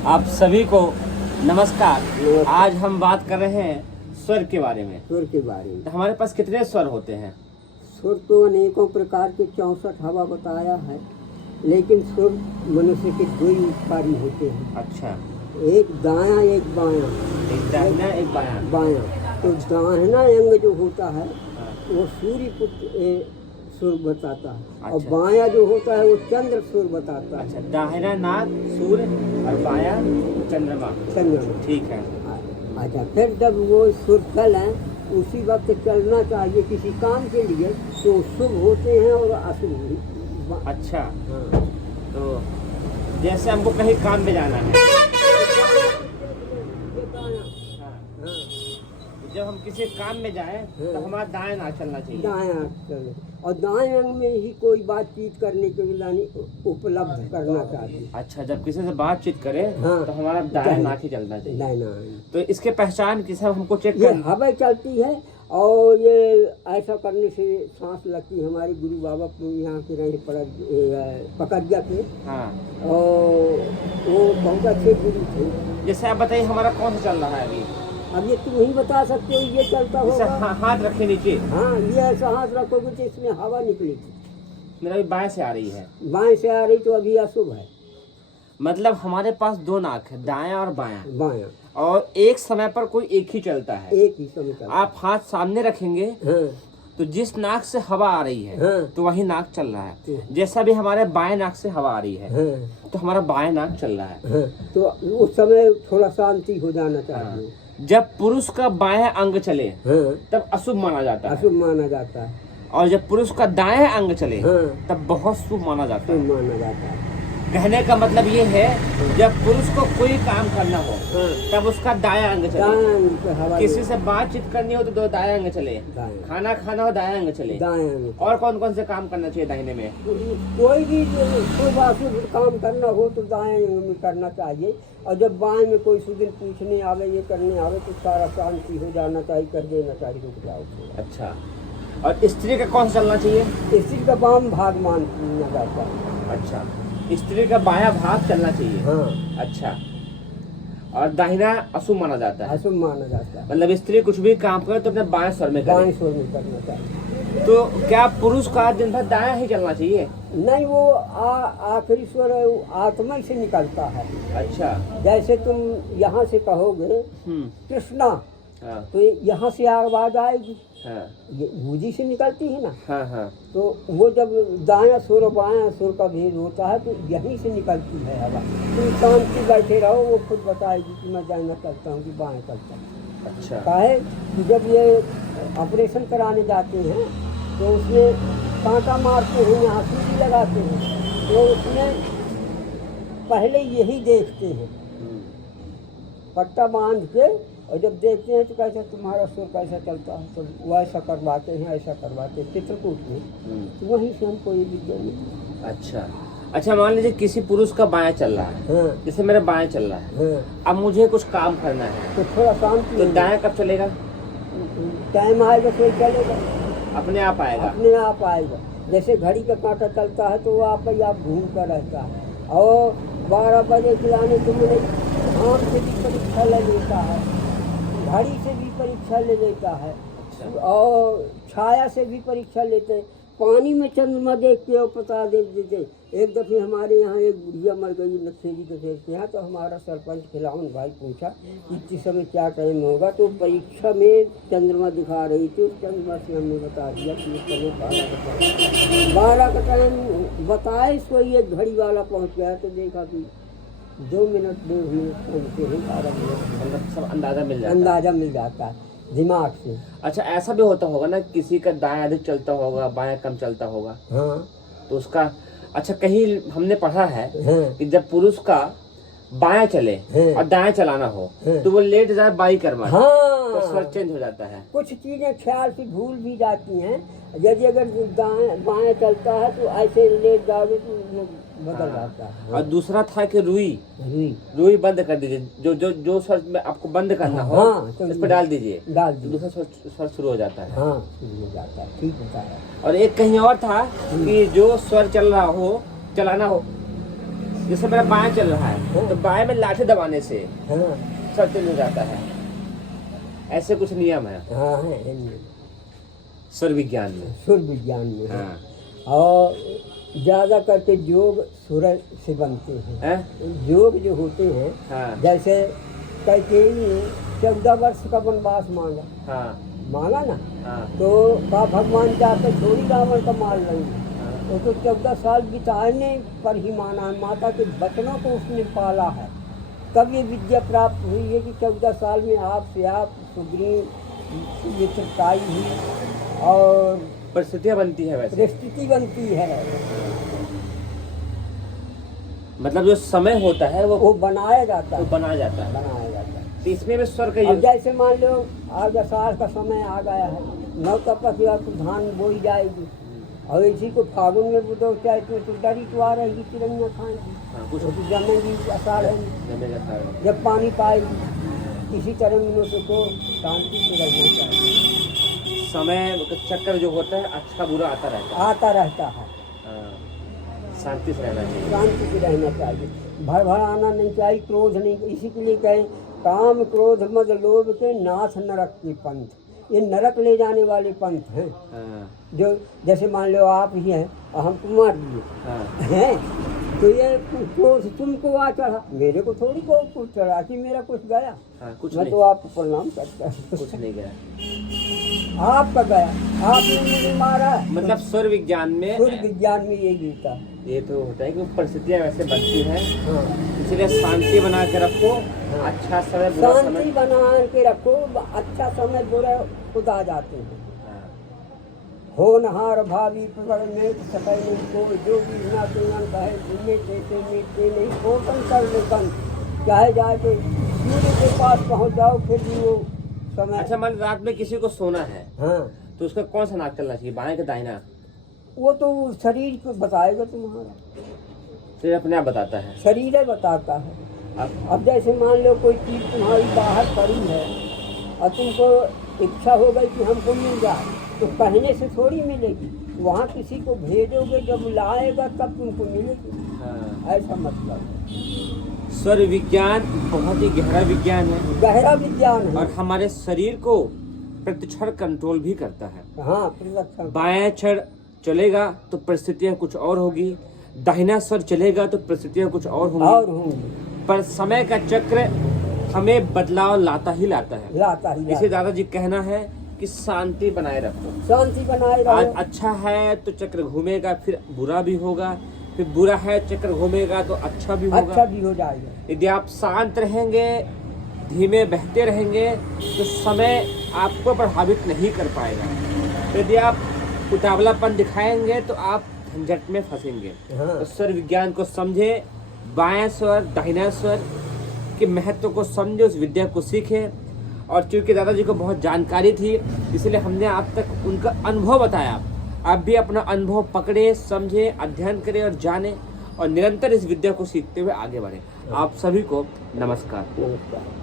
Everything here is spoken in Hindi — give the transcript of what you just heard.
आप सभी को नमस्कार। आज हम बात कर रहे हैं स्वर के बारे में। सुर के बारे में। तो हमारे पास कितने स्वर होते हैं? सुर तो अनेकों प्रकार के 64 हवा बताया है, लेकिन सुर मनुष्य के दो ही उपकारी होते हैं। अच्छा, एक दायां एक बायां। एक दाहिना एक बायां। बायां तो दाहिना अंग जो होता है हाँ, वो सूर्य पुत्र सुर बताता है, और अच्छा। बायां जो होता है वो चंद्र सुर बताता है। अच्छा, दाहिना नाग सूर्य और बायां चंद्रमा। चंद्रमा। ठीक है। अच्छा, फिर जब वो सुर चले उसी वक्त चलना चाहिए किसी काम के लिए, तो शुभ होते हैं और अशुभ भी। अच्छा, हाँ। तो जैसे हमको कहीं काम में जाना है, हाँ। जब हम किसी काम में जाएं तो हमारा दाएं नाक चलना चाहिए। दायां चले, और दाएं अंग में ही कोई बातचीत करने के लिए उपलब्ध करना चाहिए। अच्छा, जब किसी से बातचीत करें हाँ, तो हमारा दाएं नाक ही चलना चाहिए। दाहिना। तो इसके पहचान किसे हमको चेक ये कर? हवा चलती है, और ये ऐसा करने से सांस लगती है। हमारे गुरु बाबा को यहाँ के रहे पकड़िया के, हाँ, और वो बहुत अच्छे गुरु थे। जैसे आप बताइए हमारा कौन सा चल रहा है अभी? अब ये तुम ही बता सकते हो, ये चलता जैसे होगा। हाथ रखे नीचे, हाँ, ये ऐसा हाथ रखोगे तो इसमें हवा निकलेगी। मेरा भी बाएं से आ रही है। बाएं से आ रही तो अभी अशुभ है। मतलब हमारे पास दो नाक है, दायां और बायां, बायां और एक समय पर कोई एक ही चलता है। एक ही समय चलता आप हाथ सामने रखेंगे है। तो जिस नाक से हवा आ रही है हाँ। तो वही नाक चल रहा है। हाँ। जैसा भी हमारे बाएं नाक से हवा आ रही है हाँ। तो हमारा बाएं नाक चल रहा है। हाँ, तो उस समय थोड़ा शांति हो जाना चाहिए। जब पुरुष का बायां अंग चले हाँ, तब अशुभ माना जाता है, अशुभ माना जाता है। और जब पुरुष का दाएं अंग चले हाँ, तब बहुत शुभ माना जाता शुभ है। माना जाता है। कहने का मतलब ये है, जब पुरुष को कोई काम करना हो हाँ, तब उसका दायां अंग चले। दायां अंग पे हवा किसी से बातचीत करनी हो तो दो दायां अंग चले, दायां खाना खाना हो दायां अंग चले। दायां अंग। और कौन कौन से काम करना चाहिए दाहिने में? कोई भी शुभ अशुभ काम करना हो तो दाएं अंग में करना चाहिए, और जब बाएं में कोई सुदिन पूछने आवे, ये करने आवे, तो सारा शांति हो जाना चाहिए, कर देना चाहिए, रुक जाओ। अच्छा, और स्त्री का कौन सा चलना चाहिए? स्त्री का वाम भाग माना जाता है। अच्छा, स्त्री का बायां भाग चलना चाहिए। हाँ, अच्छा, और दाहिना अशुभ माना जाता है। अशुभ माना जाता है। मतलब स्त्री कुछ भी काम करे तो अपने बाएं स्वर में करे। बाएं स्वर में करना चाहिए। तो क्या पुरुष का दिन भर दायां ही चलना चाहिए? नहीं, वो आखिरी स्वर है, वो आत्मा ही से निकलता है। अच्छा। जैसे तुम यहाँ से कहोगे कृष्णा, हाँ, तो यहाँ से आवाज आएगी, हाँ, ये बूझी से निकलती है ना। हाँ, हाँ। तो वो जब दायां सुर और बायां सुर का भेद होता है तो यहीं से निकलती है हवा। तुम शांति बैठे रहो, वो खुद बताएगी कि मैं दायां चलता हूँ कि बायां चलता हूँ। अच्छा। काहे कि जब ये ऑपरेशन कराने जाते हैं तो उसमें कांटा मारते हैं, यहाँ सूई लगाते हैं, तो उसमें पहले यही देखते हैं पट्टा बांध के, और जब देखते हैं तो कैसा तुम्हारा सुर कैसा चलता है, तो वो ऐसा करवाते हैं, ऐसा करवाते हैं चित्रकूट में। तो वहीं से हमको ये विद्या मिली। अच्छा। अच्छा, मान लीजिए किसी पुरुष का बायां चल रहा है, हाँ, जैसे मेरा बायां चल रहा है, हाँ, अब मुझे कुछ काम करना है तो थोड़ा शांति तो हो। दायां कब चलेगा? टाइम आएगा तो चलेगा, अपने आप आएगा। अपने आप आएगा। जैसे घड़ी का कांटा चलता है तो वो आप ही आप घूमता रहता है, और 12 बजे खिलाने तो मैंने आम से भी परीक्षा ले लेता है, घड़ी से भी परीक्षा ले लेता है, और छाया से भी परीक्षा लेते हैं। पानी में चंद्रमा देख के और पता दे देते। एक दफ़े हमारे यहाँ एक बुढ़िया मर गई नक्सेरी के देश के यहाँ, तो हमारा सरपंच खिलावन भाई पूछा कि इस समय क्या टाइम होगा, तो परीक्षा में चंद्रमा दिखा रही थी। उस चंद्रमा से हमने बता दिया कि इस समय 12 का टाइम बताए। इसको ये घड़ी वाला पहुँच गया तो देखा कि 2 मिनट 1.5 मिनट पहुँचते हैं, 12 मिनट। मतलब सब अंदाजा मिल जाता है दिमाग से। अच्छा, ऐसा भी होता होगा ना, किसी का दायां अधिक चलता होगा, बायां कम चलता होगा, हाँ, तो उसका। अच्छा, कहीं हमने पढ़ा है हाँ, कि जब पुरुष का बायां चले हाँ, और दायां चलाना हो हाँ, तो वो लेट जाए बाई करवाए, हाँ, तो स्वर चेंज हो जाता है। कुछ चीजें ख्याल से भूल भी जाती हैं। यदि अगर दाएं बाएं चलता है तो ऐसे लेट जाओगे तो बदल जाता है। और दूसरा था कि रुई रुई बंद कर दीजिए, जो जो जो स्वर में आपको बंद करना हो हाँ, तो उस पर डाल दीजिए, डाल तो दीजिए, दूसरा स्वर शुरू हो जाता है। हाँ, शुरू हो जाता है। ठीक बताया। और एक कहीं और था कि जो स्वर चल रहा हो, चलाना हो, जैसे मेरा बाएं चल रहा है हाँ। तो बाएं में लाठी दबाने से हाँ सर चल जाता है, ऐसे कुछ नियम है हाँ है स्वर विज्ञान में। सुर विज्ञान में है। हाँ। और ज़्यादा करके योग सूरज से बनते हैं। हैं? योग जो होते हैं हाँ जैसे कैकेयी ने 14 वर्ष का वनवास मांगा, हाँ मांगा ना, हाँ तो का भगवान जाकर थोड़ी रावण का मार रही हाँ। वो तो 14 साल बिताने पर ही माना है, माता के वचनों को उसने पाला है, तब ये विद्या प्राप्त हुई है कि 14 साल में आपसे आप सुग्रीव ये चिपकाई हुई और परिस्थितियाँ बनती है वैसे, परिस्थिति बनती है, मतलब जो समय होता है वो बनाया जाता वो है, बनाया जाता है। बनाया जाता है। तो इसमें भी स्वर का अब योग। जैसे मान लो आज आषाढ़ का समय आ गया है, 9 तपक के बाद तो धान बोई जाएगी और इसी को फागुन में बुदो चाहे तो डरी तो आ रहेगी चिड़िया खाएंगी, हाँ, कुछ वो तो जमेगी आषाढ़ है जमेगा सारा। जब पानी पाएगी। इसी तरह मनुष्य को शांति से रहना चाहिए, समय का चक्कर जो होता है अच्छा बुरा आता रहता है। आता रहता है, हाँ, शांति से रहना चाहिए। शांति से रहना चाहिए, भर भर आना नहीं चाहिए, क्रोध नहीं। इसी के लिए कहें काम क्रोध मद लोभ के नाथ नरक के पंथ, ये नरक ले जाने वाले पंथ हैं। हाँ जो जैसे मान लो आप ही हैं और हम कुमार दिए हाँ हैं, तो ये क्रोध तुमको आ चढ़ा, मेरे को थोड़ी को चढ़ा कि मेरा कुछ गया, हाँ, कुछ मैं नहीं, तो आपको प्रणाम करता हूँ। कुछ नहीं गया। आपका गया, आपने मुझे मारा, मतलब स्वर विज्ञान में सुर विज्ञान में यही मिलता है। ये तो होता है कि परिस्थितियाँ वैसे बनती हैं, हाँ इसलिए शांति बना के रखो। हाँ। अच्छा समय बुरा शांति समय। बना के रखो, अच्छा समय बुरा खुद आ जाते हैं। हाँ, होनहार भावी प्रकरण सकल को जो भी ना तुमन कहे तुम्हें देते मिटते नहीं पोषण कर लेकन चाहे जाए तो सूर्य के पास पहुंच जाओ फिर भी वो समय। अच्छा मान लो रात में किसी को सोना है हाँ तो उसका कौन सा नाक चलना चाहिए, बाएं का दाहिना? वो तो शरीर को बताएगा तुम्हारा, फिर अपने आप बताता है। शरीर है बताता है। अब जैसे मान लो कोई चीज़ तुम्हारी बाहर पड़ी है और तुमको इच्छा हो गई कि हमको मिल जाए, तो कहने से थोड़ी मिलेगी, वहाँ किसी को भेजोगे, जब लाएगा तब तुमको मिलेगी। हाँ। ऐसा मतलब स्वर विज्ञान बहुत ही गहरा विज्ञान है गहरा विज्ञान है। और हमारे शरीर को प्रतिक्षण कंट्रोल भी करता है। हाँ प्रतिरक्षण, बाएं क्षण चलेगा तो परिस्थितियां कुछ और होगी, दाहिना स्वर चलेगा तो परिस्थितियां कुछ और होंगी, और होंगे, पर समय का चक्र हमें बदलाव लाता ही लाता है। लाता ही इसे लाता। दादाजी कहना है कि शांति बनाए रखो। शांति बनाए आज रहो। अच्छा है तो चक्र घूमेगा, फिर बुरा भी होगा, फिर बुरा है चक्र घूमेगा तो अच्छा भी होगा। अच्छा भी हो जाएगा। यदि आप शांत रहेंगे, धीमे बहते रहेंगे तो समय आपको प्रभावित नहीं कर पाएगा। यदि आप उतावलापन दिखाएंगे तो आप झंझट में फंसेंगे। हाँ तो स्वर विज्ञान को समझे, बाएं स्वर दाहिना स्वर के महत्व को समझे, उस विद्या को सीखे। और चूंकि दादाजी को बहुत जानकारी थी इसलिए हमने आप तक उनका अनुभव बताया। आप भी अपना अनुभव पकड़े, समझे, अध्ययन करें और जाने और निरंतर इस विद्या को सीखते हुए आगे बढ़े। आप सभी को नमस्कार। नमस्कार।